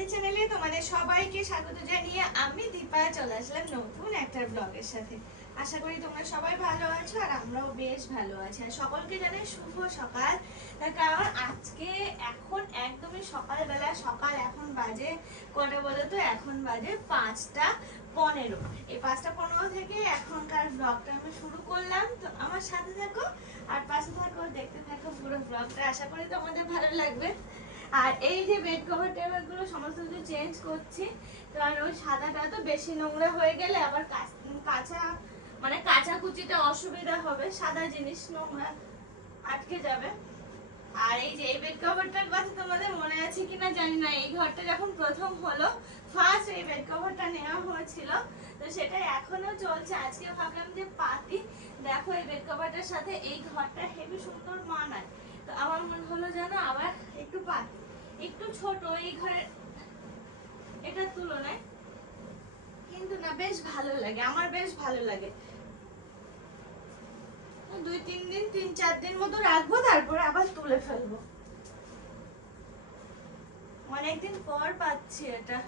আমাদের চ্যানেলে তোমাদের সবাইকে স্বাগত জানিয়ে আমি দীপা, চলে আসলাম নতুন একটা ব্লগের সাথে। আশা করি তোমরা সবাই ভালো আছো আর আমরাও বেশ ভালো আছি। আর সকলকে জানাই শুভ সকাল। তার কারণ আজকে এখন একদমই সকালবেলা, সকাল এখন বাজে, কটা বলো তো? এখন বাজে পাঁচটা পনেরো। এই পাঁচটা পনেরো থেকে এখনকার ব্লগটা আমি শুরু করলাম। তো আমার সাথে থাকো, আর পাশে থাকো, দেখতে থাকো পুরো ব্লগটা। আশা করি তোমাদের ভালো লাগবে। আর এই যে বেড কভার টেবিলগুলো সমস্ত কিছু চেঞ্জ করছি কারণ ওই সাদাটা তো বেশি নোংরা হয়ে গেলে আবার কাঁচা মানে কাঁচা কুচিতে অসুবিধা হবে, সাদা জিনিস নোংরা আটকে যাবে। আর এই যে এই বেড কভারটার কথা তোমাদের মনে আছে কিনা জানি না, এই ঘরটা যখন প্রথম হলো ফার্স্ট এই বেড কভারটা নেওয়া হয়েছিল, তো সেটা এখনও চলছে। আজকে ভাবলাম যে পাতি, দেখো এই বেড কভারটার সাথে এই ঘরটা হেভি সুন্দর মানায়। আমার মনে হলো যেন আবার একটু পাতি, একটু ছোট এই ঘরের এটার তুলনায়। কিন্তু না, বেশ ভালো লাগে, আমার বেশ ভালো লাগে। দুই, তিন দিন, তিন, চার দিন মতো রাখব, তারপরে আবার তুলে ফেলব। অনেকদিন পর পাচ্ছি এটা।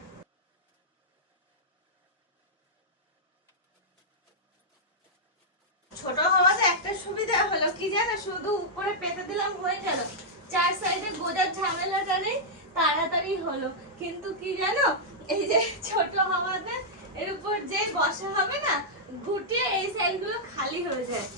ছোট হলো, কি জানো? শুধু উপরে পেতে দিলাম হয়ে গেল। চার সাইডে গোজার ঝামেলাটা নেই, তাড়াতাড়ি হলো। কিন্তু কি জানো? এই যে ছোট হওয়াতে এর উপর যে বসা হবে না, গুটিয়ে এই সাইডগুলো খালি হয়ে যায়।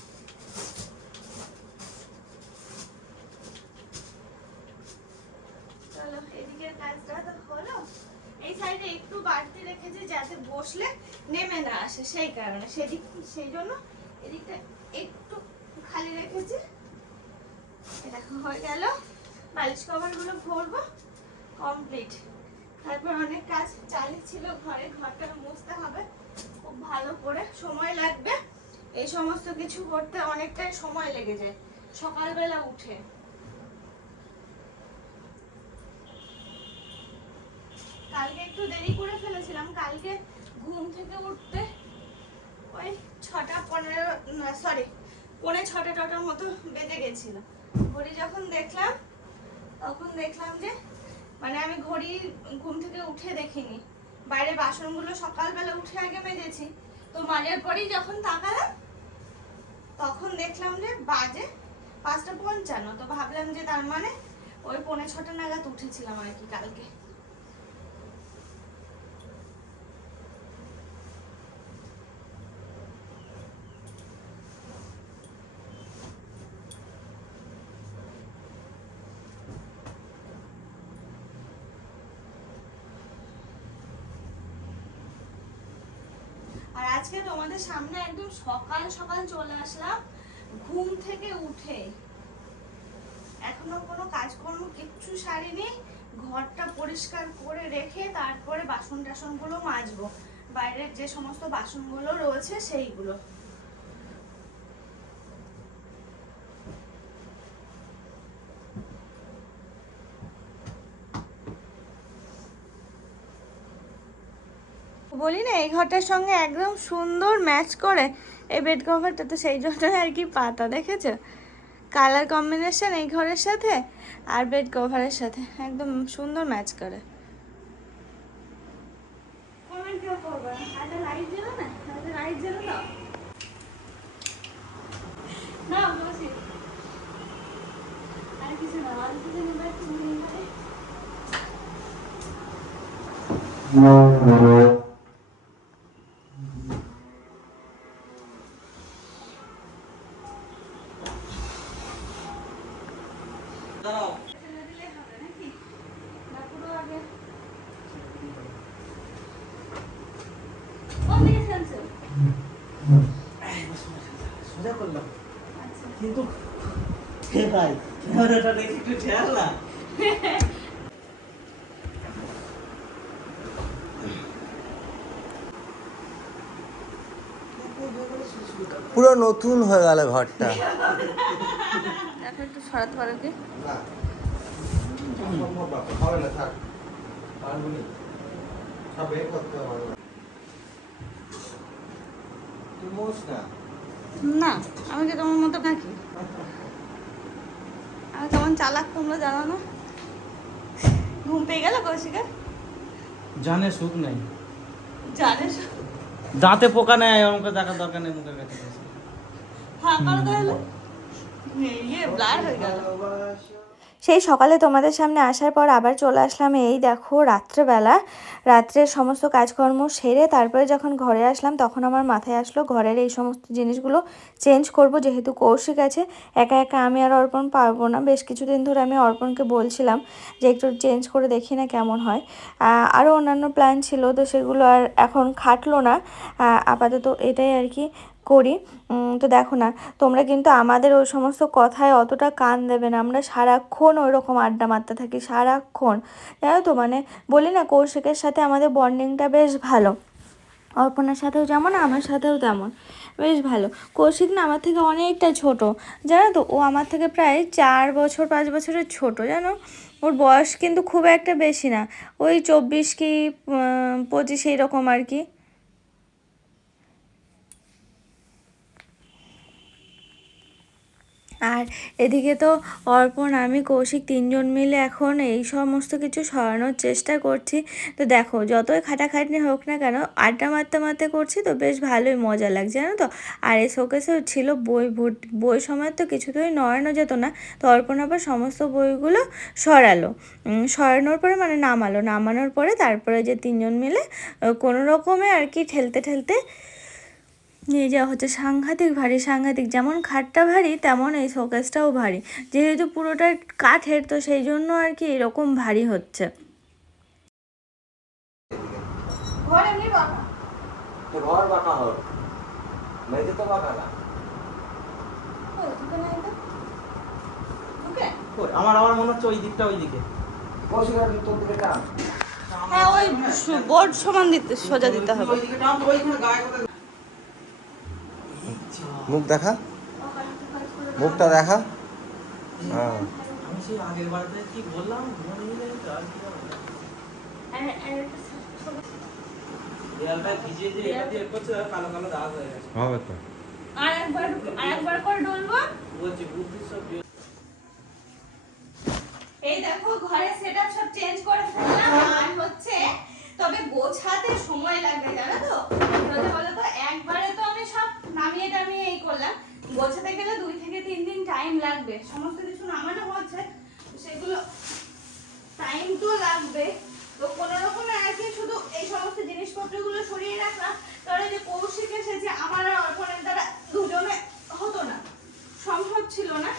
বসলে নেমে না আসে, সেই কারণে। সেদিক সেই জন্য এদিকটা একটু খালি রেখেছি। দেখো হয়ে গেল। বালিশ কভারগুলো ভরবো কমপ্লিট তারপর অনেক কাজ চালিয়ে ছিল ঘরে, ঘরটা মুছতে হবে। খুব ভালো করে সময় লাগবে। এই সমস্ত কিছু করতে অনেকটাই সময় লেগে যায়। সকালবেলা উঠে। কালকে একটু দেরি করে ফেলেছিলাম। কালকে ঘুম থেকে উঠতে ওই ছটা পনেরো সরি পৌনে ছটা টটার মতো বেজে গেছিল। ঘড়ি যখন দেখলাম, তখন দেখলাম যে মানে আমি ঘড়ি ঘুম থেকে উঠে দেখিনি। বাইরে বাসনগুলো সকালবেলা উঠে আগে মেজেছি। তো মাঝের পরেই যখন তাকালাম, তখন দেখলাম যে বাজে পাঁচটা পঞ্চান্ন। তো ভাবলাম যে তার মানে ওই পৌনে ছটা নাগাদ উঠেছিলাম আর কি কালকে। আর আজকে তোমাদের সামনে একদম সকাল সকাল চলে আসলাম। ঘুম থেকে উঠে। এখনও কোনো কাজকর্ম, কিচ্ছু সারিনি। ঘরটা পরিষ্কার করে রেখে তারপরে বাসন টাসনগুলো মাজবো। বাইরের যে সমস্ত বাসনগুলো রয়েছে সেইগুলো। বলি না, এই ঘরটার সঙ্গে একদম সুন্দর ম্যাচ করে এই বেড কভারটা তো সেই জন্য আর কি পাতা, দেখেছ? কালার কম্বিনেশন এই ঘরের সাথে আর বেড কভারের সাথে, একদম সুন্দর ম্যাচ করে। না? বসি। আর কিছু না আর কিছু না তুমি ছেড়ে দিলে হবে নাকি না পুরো আগে কোন দিকে খেলছো সোজা করলাম আচ্ছা কিন্তু একটু পুরো নতুন হয়ে গেল ঘরটা। এখন একটু সরাতে পারো কি? না। সম্ভব ব্যাপার হবে না থাক। পারব নি। সব বের করতে হবে না। না আমি কি তোমার মতো নাকি? আমি কেমন চালাক তোমরা জানো না? ঘুম পেয়ে গেল কৌশিকা? জানে সুখ নাই। জানে দাঁতে পোকা নেই আমাকে দেখার দরকার নেই মুখের কাছে হ্যাঁ তাহলে? ইয়ে ব্লার হয়ে গেল। সেই সকালে তোমাদের সামনে আসার পর আবার চলে আসলাম এই দেখো রাত্রেবেলা। রাত্রের সমস্ত কাজকর্ম সেরে তারপরে যখন ঘরে আসলাম তখন আমার মাথায় আসলো ঘরের এই সমস্ত জিনিসগুলো চেঞ্জ করব যেহেতু কৌশিক আছে। একা একা আমি আর অর্পণ পারব না। বেশ কিছুদিন ধরে আমি অর্পণকে বলছিলাম যে একটু চেঞ্জ করে দেখি না কেমন হয়। আরও অন্যান্য প্ল্যান ছিল তো সেগুলো আর এখন খাটলো না। আপাতত এটাই আর কি। করি। তো দেখো না, তোমরা কিন্তু আমাদের ওই সমস্ত কথায় অতটা কান দেবে না। আমরা সারাক্ষণ ওই রকম আড্ডা মারতে থাকি, সারাক্ষণ। জানো তো মানে বলি না, কৌশিকের সাথে আমাদের বন্ডিংটা বেশ ভালো। অর্পণার সাথেও যেমন, আমার সাথেও তেমন। বেশ ভালো। কৌশিক না আমার থেকে অনেকটা ছোট। জানো তো, ও আমার থেকে প্রায় চার বছর, পাঁচ বছরের ছোট, জানো? ওর বয়স কিন্তু খুব একটা বেশি না। ওই চব্বিশ কি পঁচিশ, এইরকম আর কি। আর এদিকে তো অর্পণ, আমি, কৌশিক তিনজন মিলে এখন এই সমস্ত কিছু সরানোর চেষ্টা করছি। তো দেখো, যতই খাটাখাটনি হোক না কেন, আড্ডা মারতে মারতে করছি তো বেশ ভালোই মজা লাগছে, জানো তো? আর এই শোকেসেও ছিল বই ভর্তি, বই সময় তো কিছুতেই নড়ানো যেত না। তো অর্পণ আবার সমস্ত বইগুলো সরালো। সরানোর পরে মানে নামালো, নামানোর পরে তারপরে যে তিনজন মিলে কোনো রকমে আর কি ঠেলতে ঠেলতে নিয়ে যাওয়া হচ্ছে। সাংঘাতিক ভারী সাংঘাতিক যেমন খাটটা ভারী তেমন এই শোকেসটাও ভারী। যেহেতু পুরোটা কাঠের তো সেই জন্য আর কি এরকম ভারী হচ্ছে। ওই, ঢুকে নাই তো? ঢুকে? কই, আমার আমার মনে হচ্ছে ওই দিকটা ওই দিকে। কৌশিকের তোর দিকে টান। হ্যাঁ ওই বোর্ড সমান দিতে সোজা দিতে হবে ওই দিকে টান তো ওইখানে গায়ে কোথায় মুখ দেখা? মুখটা দেখা? হ্যাঁ। হবে? তো। করে ডলবো? বলছি বুদ্ধি সব এই দেখো ঘরে সেটআপ সব চেঞ্জ করে ফেললাম। আর হচ্ছে তবে গোছাতে সময় লাগবে জানো তো বলতে বলো তো একবারে তো আমি সব নামিয়ে টামিয়ে এই করলাম গোছাতে গেলে দুই থেকে তিন দিন টাইম লাগবে। সমস্ত কিছু নামানো হচ্ছে, সেগুলো টাইম তো লাগবে। তো কোনো রকমে আর কি শুধু এই সমস্ত জিনিসপত্রগুলো সরিয়ে রাখলাম, তাহলে যে কৌশিক এসেছে, আমার আর অর্পণের দ্বারা দুজনে হতো না, সম্ভব ছিল না।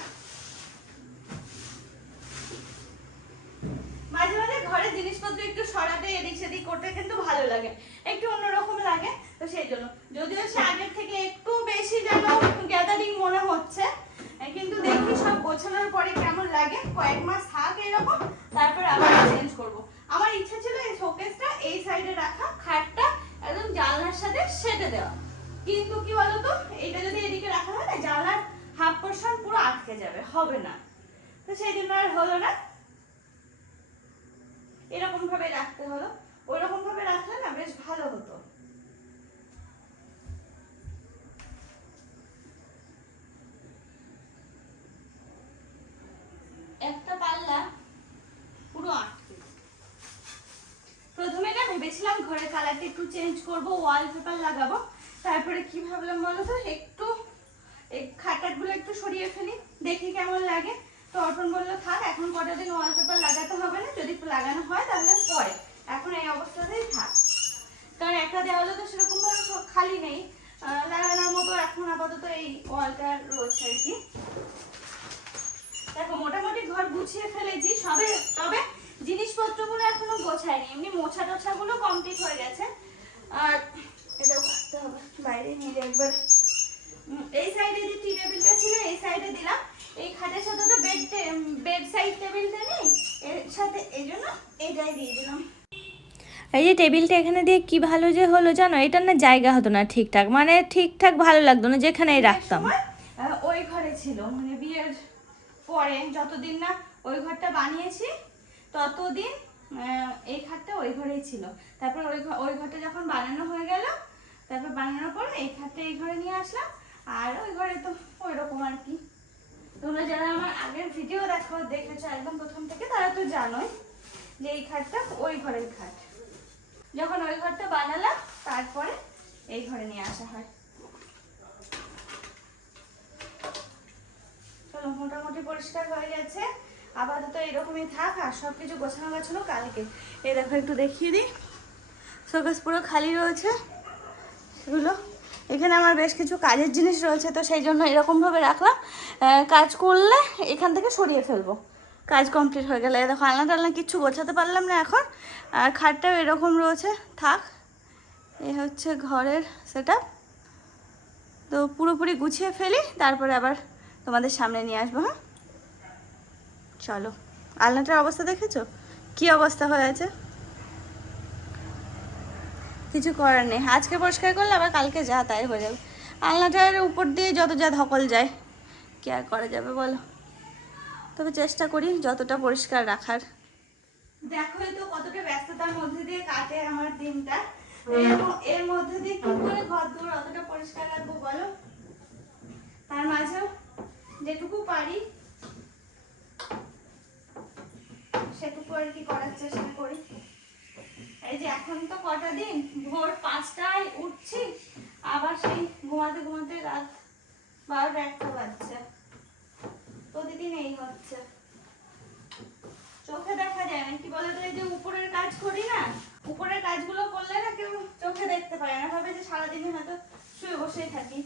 মাঝে মাঝে ঘরের জিনিসপত্র একটু সরাতে, এদিক সেদিক করতে কিন্তু ভালো লাগে, একটু অন্যরকম লাগে, তো সেই জন্য। যদিও সে আগের থেকে একটু বেশি যেন গ্যাদারিং মনে হচ্ছে কিন্তু দেখি সব গোছানোর পরে কেমন লাগে। কয়েক মাস থাক এরকম, তারপর আবার চেঞ্জ করব। আমার ইচ্ছা ছিল এই শোকেসটা এই সাইডে রাখা, খাটটা একদম জানলার সাথে সেটে দেওয়া। কিন্তু কি বলতো, এটা যদি এদিকে রাখা হয় না, জানলার হাফ পোর্শন পুরো আটকে যাবে, হবে না। তো সেই জন্য আর হলো না। এরকম ভাবে রাখতে হলো। ওই রকম ভাবে রাখলে না বেশ ভালো হতো একটা পাল্লা পুরো আটকে প্রথমে না ভেবেছিলাম ঘরের কালারটা একটু চেঞ্জ করব ওয়ালপেপার লাগাবো। তারপরে কি ভাবলাম বলো তো? একটু খাটাটগুলো একটু সরিয়ে ফেলি, দেখি কেমন লাগে। তো অর্পণ বলল, থাক, এখন কটা দিন ওয়ালপেপার লাগাতে হবে না, যদি লাগানো হয় তাহলে পরে। এখন এই অবস্থাতেই থাক। কারণ একটা দেওয়ালে তো সেরকম ভাবে খালি নেই। লাগানোর মতো এখন আপাতত এই ওয়ালটা রয়েছে আর কি। দেখো, মোটামুটি ঘর গুছিয়ে ফেলেছি সবে তবে জিনিসপত্রগুলো গোছায়নি এমনি মোছা টোছাগুলো কমপ্লিট হয়ে গেছে। আর এটাও করতে হবে বাইরে নিয়ে একবার। এই সাইডে যে টি টেবিলটা ছিল এই সাইডে দিলাম। এই খাটের সাথে তো বেড বেড সাইড টেবিলটা নেই এর সাথে এই জন্য এটাই দিয়ে দিলাম। এই যে টেবিলটা এখানে দিয়ে কি ভালো যে হলো জানো এটার না জায়গা হতো না ঠিকঠাক মানে ঠিকঠাক ভালো লাগতো না যেখানেই রাখতাম। ওই ঘরে ছিল মানে বিয়ের পরে যতদিন না ওই ঘরটা বানিয়েছি ততদিন এই খাটটা ওই ঘরেই ছিল। তারপর ওই ওই ঘরটা যখন বানানো হয়ে গেল, তারপর বানানোর পর এই খাটটা এই ঘরে নিয়ে আসলাম। আর ওই ঘরে তো ওই রকম আর কি। তোমরা যারা আমার আগের ভিডিও দেখো, দেখেছ একদম প্রথম থেকে, তারা তো জানোই যে এই খাটটা ওই ঘরের খাট। যখন ওই ঘরটা বানালাম, তারপরে এই ঘরে নিয়ে আসা হয়। চলো, মোটামুটি পরিষ্কার হয়ে গেছে। আপাতত এরকমই থাক আর সব কিছু গোছানো গোছানো কালকে। এই দেখো, একটু দেখিয়ে দিই। শোকেস পুরো খালি রয়েছে। সেগুলো। এখানে আমার বেশ কিছু কাজের জিনিস রয়েছে, তো সেই জন্য এরকমভাবে রাখলাম। কাজ করলে এখান থেকে সরিয়ে ফেলব। কাজ কমপ্লিট হয়ে গেলে। দেখো, আলনা টালনা কিচ্ছু গোছাতে পারলাম না এখন। আর খাটটাও এরকম রয়েছে। থাক। এই হচ্ছে ঘরের সেট তো পুরোপুরি গুছিয়ে ফেলি, তারপরে আবার তোমাদের সামনে নিয়ে আসব হ্যাঁ? চলো। আলনাটার অবস্থা দেখেছ? কি অবস্থা হয়ে আছে? কিছু করার নেই। আজকে পরিষ্কার করলে আবার কালকে যা তাই হয়ে যাবে। আলনাটার উপর দিয়ে যত যা ধকল যায় কি আর করা যাবে বলো? তবে চেষ্টা করি যতটা পরিষ্কার রাখার। দেখো তো কতটা ব্যস্ততার মধ্যে দিয়ে কাটে আমার দিনটা। এর মধ্যে দিয়ে কি করে ঘর দূর অতটা পরিষ্কার রাখব বলো? তার মাঝেও যেটুকু পারি সেটুকু আর কি করার চেষ্টা করি। এই যে এখন তো কটা দিন? ভোর পাঁচটায় উঠছি, আবার সেই ঘুমাতে ঘুমাতে রাত বারোটা একটা বাজছে। প্রতিদিন এই হচ্ছে। চোখে দেখা যায় না কি বলে তো এই যে উপরের কাজ করি না, উপরের কাজগুলো করলে না কেউ চোখে দেখতে পারে না। ভাবে যে সারাদিনে হয়তো শুয়ে বসেই থাকি।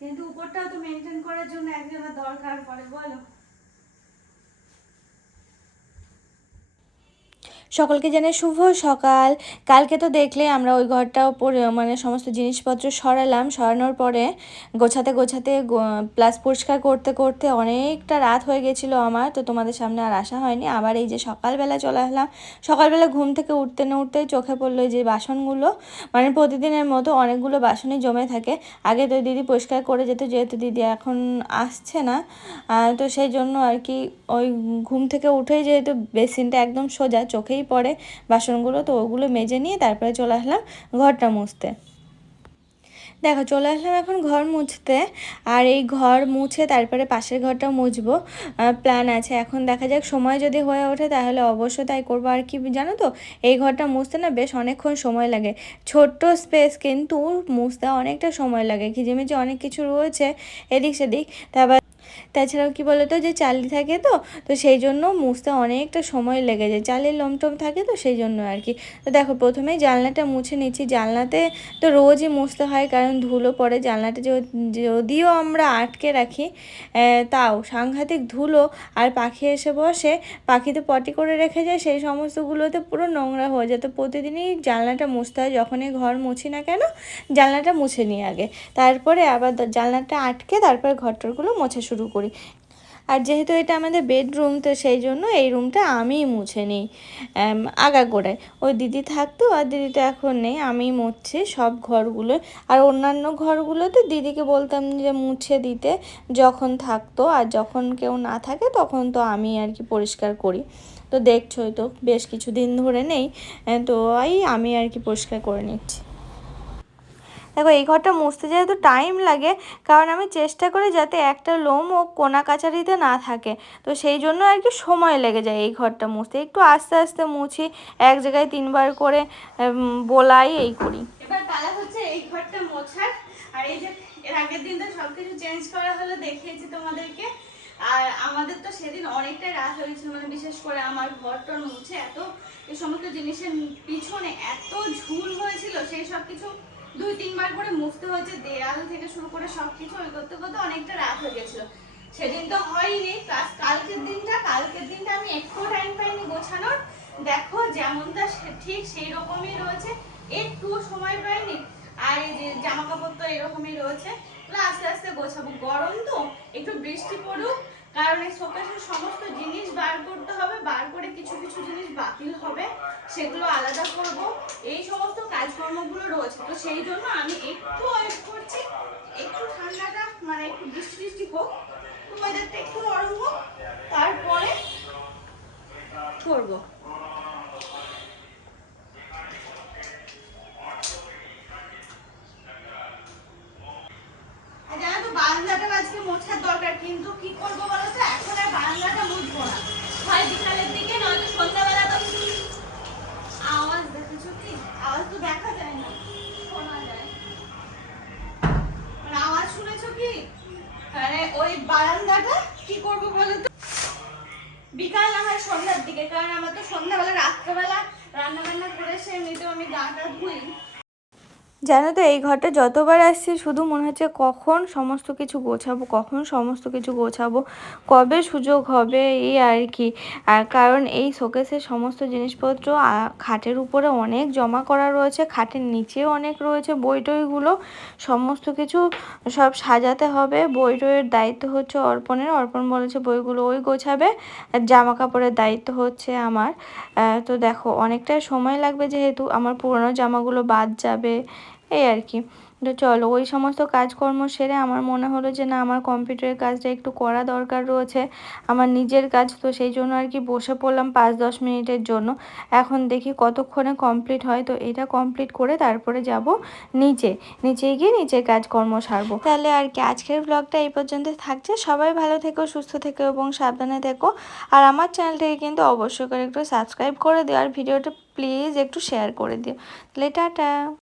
কিন্তু উপরটাও তো মেনটেন করার জন্য একজনের দরকার পড়ে, বলো। সকলকে জানাই শুভ সকাল। কালকে তো দেখলে আমরা ওই ঘরটাও পরে মানে সমস্ত জিনিসপত্র সরালাম। সরানোর পরে গোছাতে গোছাতে প্লাস পরিষ্কার করতে করতে অনেকটা রাত হয়ে গেছিল আমার, তো তোমাদের সামনে আর আসা হয়নি। আবার এই যে সকালবেলা চলে আসলাম। সকালবেলা ঘুম থেকে উঠতে না উঠতে চোখে পড়ল যে বাসনগুলো। মানে প্রতিদিনের মতো অনেকগুলো বাসনই জমে থাকে। আগে তো দিদি পরিষ্কার করে যেত, যেহেতু দিদি এখন আসছে না। তো সেই জন্য আর কি ওই ঘুম থেকে উঠেই যেহেতু বেসিনটা একদম সোজা চোখেই পড়ে। বাসনগুলো তো ওগুলো মেজে নিয়ে তারপরে চলে আসলাম ঘরটা মুছতে। দেখো, চলে আসলাম এখন ঘর মুছতে। আর এই ঘর মুছে তারপরে পাশের ঘরটা মুছবো। প্ল্যান আছে। এখন দেখা যাক, সময় যদি হয়ে ওঠে তাহলে অবশ্যই তাই করব। আর কি জানো তো, এই ঘরটা মুছতে না বেশ অনেকক্ষণ সময় লাগে। ছোট্ট স্পেস কিন্তু মুছতে অনেকটা সময় লাগে। খিজিমিজি অনেক কিছু রয়েছে, এদিক সেদিক। তারপর তাছাড়াও কি বলতো যে চালি থাকে তো তো সেই জন্য মুছতে অনেকটা সময় লেগে যায়। চালের লমটম থাকে তো সেই জন্য আর কি। তো দেখো প্রথমেই জানলাটা মুছে নিচ্ছি। জানলাতে তো রোজই মুছতে হয়, কারণ ধুলো পড়ে। জানলাটা যদিও আমরা আটকে রাখি তাও সাংঘাতিক ধুলো আর পাখি এসে বসে পাখি তো পটি করে রেখে যায়, সেই সমস্তগুলোতে পুরো নোংরা হয়ে যায়। তো প্রতিদিনই জানলাটা মুছতে হয়, যখনই ঘর মুছি না কেন, জানলাটা মুছে নিই আগে। তারপরে আবার জানলাটা আটকে তারপরে ঘরটরগুলো মোছা শুরু করি। আর যেহেতু এটা আমাদের বেডরুম তো সেই জন্য এই রুমটা আমিই মুছে নিই আম, আগাগোড়ায় ওই দিদি থাকতো আর দিদি তো এখন নেই আমিই মুছছি সব ঘরগুলো। আর অন্যান্য ঘরগুলোতে দিদিকে বলতাম যে মুছে দিতে যখন থাকতো। আর যখন কেউ না থাকে তখন তো আমি আর কি পরিষ্কার করি। তো দেখছোই তো বেশ কিছুদিন ধরে নেই তো এই আমি আর কি পরিষ্কার করে নিচ্ছি। দেখো, এই ঘরটা মুছতে যেহেতু টাইম লাগে, কারণ আমি চেষ্টা করি যাতে একটা লোম ও কোনা কাচারিতে না থাকে। তো সেই জন্য আর কি সময় লেগে যায় এই ঘরটা মুছতে। একটু আস্তে আস্তে মুছি, এক জায়গায় তিনবার করে বোলাই, এই করি। সবকিছু সেই সব কিছু দুই, তিনবার করে মুছতে হয়েছে, দেয়াল থেকে শুরু করে সব কিছু ওই করতে করতে অনেকটা রাত হয়ে গেছিল। সেদিন তো হয়নি প্লাস কালকের দিনটা কালকের দিনটা আমি একটু টাইম পাইনি গোছানোর। দেখো যেমনটা ঠিক সেই রকমই রয়েছে একটু সময় পাইনি। আর এই যে জামা কাপড় তো এরকমই রয়েছে আস্তে আস্তে গোছাবো। গরম তো, একটু বৃষ্টি পড়ুক কারণ এই শোকেসের সমস্ত জিনিস বার করতে হবে, বার করে কিছু কিছু জিনিস বাতিল হবে, সেগুলো আলাদা করব। এই সমস্ত কাজকর্মগুলো রয়েছে, তো সেই জন্য আমি একটু ওয়েট করছি, একটু ঠান্ডাটা মানে একটু বৃষ্টি বৃষ্টি হোক ওয়েদারটা একটু নরম হোক, তারপরে করব। জানো তো বারান্দাটা মোছার দরকার কিন্তু কি করব বলো তো? এখন আর বারান্দাটা মুছবো না। হয় বিকালের দিকে নয়তো সন্ধ্যাবেলা তো আওয়াজ দেখেছ কি? আওয়াজ তো দেখা যায় না। শুনেছো কি? ওই বারান্দাটা কি করব বলো তো? বিকাল না হয় সন্ধ্যার দিকে কারণ আমার তো সন্ধ্যাবেলা রাত্রেবেলা রান্না বান্না করে সে আমি গা ধুই। জানো তো, এই ঘরটা যতবার আসছি শুধু মনে হচ্ছে কখন সমস্ত কিছু গোছাবো, কখন সমস্ত কিছু গোছাবো, কবে সুযোগ হবে এই আর কি। আর কারণ এই শোকেসের সমস্ত জিনিসপত্র খাটের উপরে অনেক জমা করা রয়েছে, খাটের নিচেও অনেক রয়েছে, বই টইগুলো সমস্ত কিছু সব সাজাতে হবে। বই টইয়ের দায়িত্ব হচ্ছে অর্পণের, অর্পণ বলেছে বইগুলো ওই গোছাবে জামা কাপড়ের দায়িত্ব হচ্ছে আমার। তো দেখো অনেকটাই সময় লাগবে যেহেতু আমার পুরনো জামাগুলো বাদ যাবে। এই আর কি। তো চলো, ওই সমস্ত কাজকর্ম সেরে আমার মনে হলো যে, না, আমার কম্পিউটারের কাজটা একটু করা দরকার রয়েছে। আমার নিজের কাজ তো সেই জন্য আর কি বসে পড়লাম পাঁচ দশ মিনিটের জন্য। এখন দেখি কতক্ষণে কমপ্লিট হয়। তো এটা কমপ্লিট করে তারপরে যাব নিচে। নিচে গিয়ে নিচের কাজকর্ম সারবো। তাহলে আর কি, আজকের ব্লগটা এই পর্যন্ত থাকছে। সবাই ভালো থেকো, সুস্থ থেকো এবং সাবধানে থেকো। আর আমার চ্যানেলটাকে কিন্তু অবশ্যই করে একটু সাবস্ক্রাইব করে দিও। আর ভিডিওটা প্লিজ একটু শেয়ার করে দিও। তাহলে টাটা।